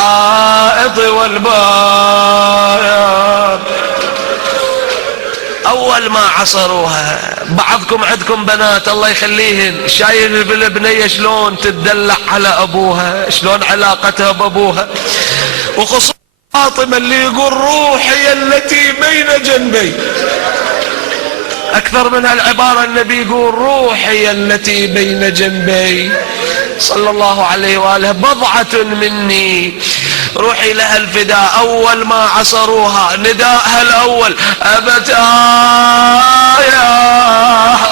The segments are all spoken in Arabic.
الحائط والباب. اول ما عصروها، بعضكم عندكم بنات الله يخليهن، شايف بالبنية شلون تدلع على ابوها، شلون علاقتها بابوها، وخصوصا فاطمة اللي يقول روحي التي بين جنبي. اكثر من هالعبارة النبي يقول روحي التي بين جنبي صلى الله عليه وآله بضعة مني روحي لها الفداء. اول ما عصروها نداءها الاول ابتايا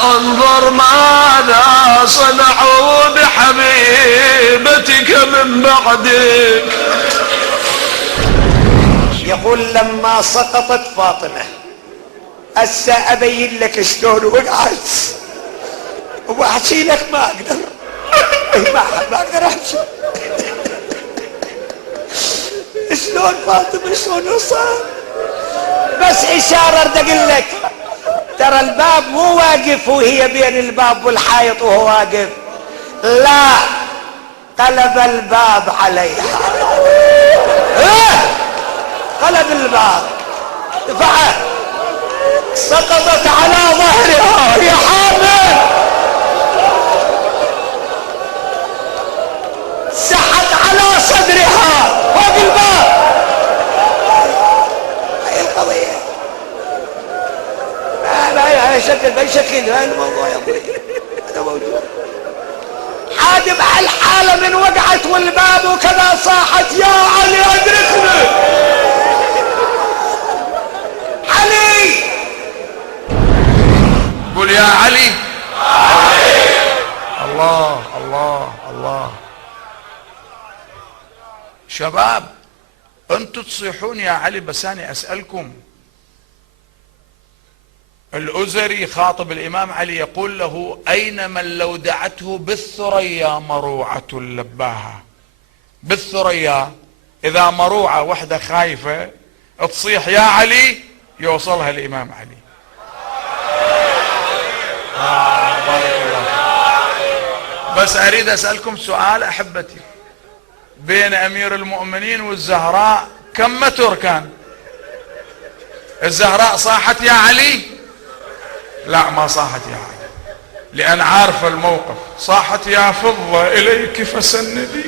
انظر ماذا صنعوا بحبيبتك من بعدك. يقول لما سقطت فاطمة هسه ابين لك شلون وقعت واحكي لك ما اقدر ما اقدر احكي شلون فاطمة شلون صار، بس اشارة بدي اقول لك ترى الباب مو واقف وهي بين الباب والحائط وهو واقف، لا قلب الباب عليها قلب الباب دفعه سقطت على ظهرها يا حامل، سحت على صدرها فوق الباب. هاي القضية هاي شكل باي شكل هاي الموضوع يا ابوي هذا موجود. عاد بهالحالة من وقعت والباب وكذا صاحت يا علي ادركني علي. قول يا علي. الله الله الله. شباب انتوا تصيحون يا علي، بس انا اسألكم. الأزري خاطب الامام علي يقول له اين من لو دعته بالثريا مروعة لباها. بالثريا اذا مروعة وحدة خايفة تصيح يا علي يوصلها الامام علي. بارك الله. بس اريد اسألكم سؤال احبتي، بين امير المؤمنين والزهراء كم متر كان؟ الزهراء صاحت يا علي؟ لا ما صاحت يا علي، لان عارفة الموقف. صاحت يا فضة اليك فسندي.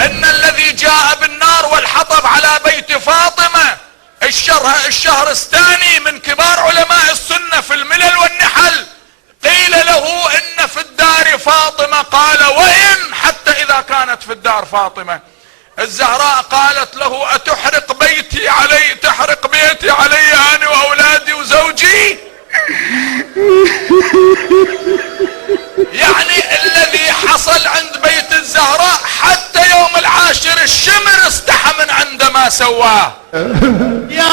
ان الذي جاء بالنار والحطب على بيت فاطمة الشهرستاني من كبار علماء السنة في الملل والنحل، قيل له ان في الدار فاطمة، قال وين حتى اذا كانت في الدار فاطمة. الزهراء قالت له اتحرق بيتي علي، تحرق بيتي علي انا واولادي وزوجي؟ يعني الذي حصل عند بيت الزهراء حتى يوم العاشر الشمر استحى من عندما سواه. يا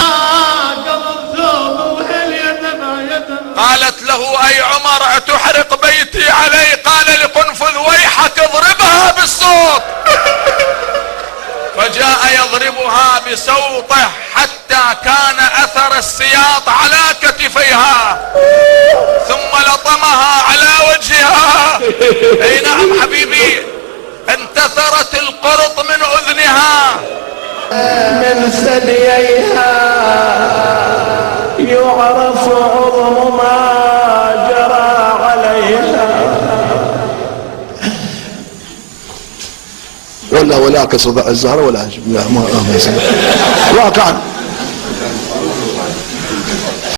قلب ثوب وهل يدنا يدنا. قالت له اي عمر اتحرق بيتي علي؟ قال لقنفذ ويحك اضربها بالصوت. فجاء يضربها بسوطه حتى كان اثر السياط على كتفيها، ثم لطمها على وجهها. اي نعم حبيبي، انتثرت القرط من اذنها. من ثدييها يعرف عظم ما جرى عليها. ولا كسر الزهرة ولا ما واقعا.